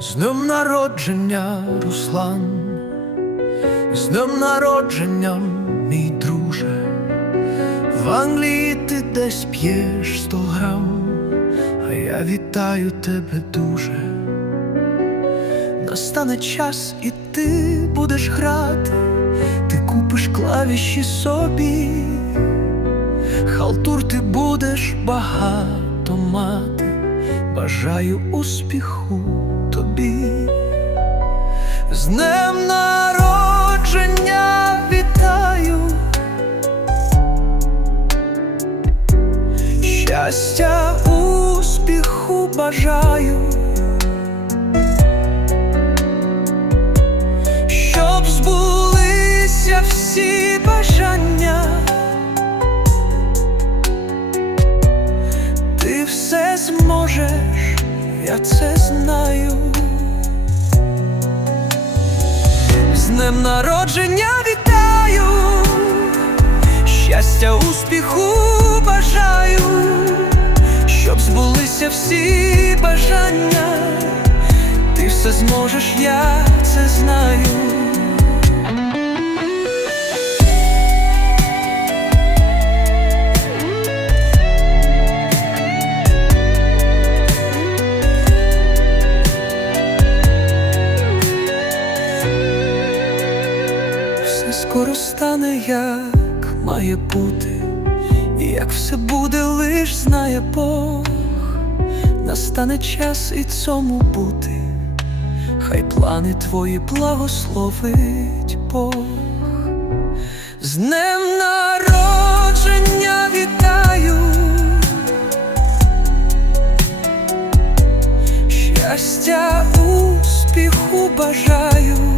З днем народження, Руслан, з днем народження, мій друже. В Англії ти десь п'єш сто грам, а я вітаю тебе дуже. Настане час, і ти будеш грати, ти купиш клавіші собі, халтур ти будеш багато мати, бажаю успіху тобі. З днем народження вітаю, щастя, успіху бажаю. щоб збулися всі бажання. Ти все зможеш, я це знаю. З днем народження вітаю, щастя, успіху бажаю, щоб збулися всі бажання. Ти все зможеш, я це знаю. Стане, як має бути, і як все буде, лиш знає Бог. Настане час і цьому бути, хай плани твої благословить Бог. З днем народження вітаю, щастя, успіху бажаю.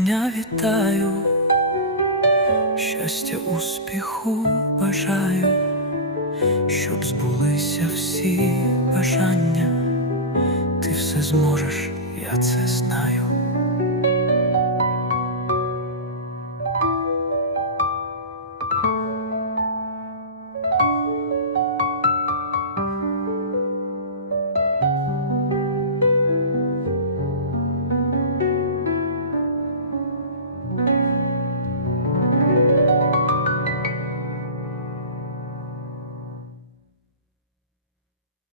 Народження вітаю, щастя, успіху бажаю, щоб збулися всі бажання, ти все зможеш, я це знаю.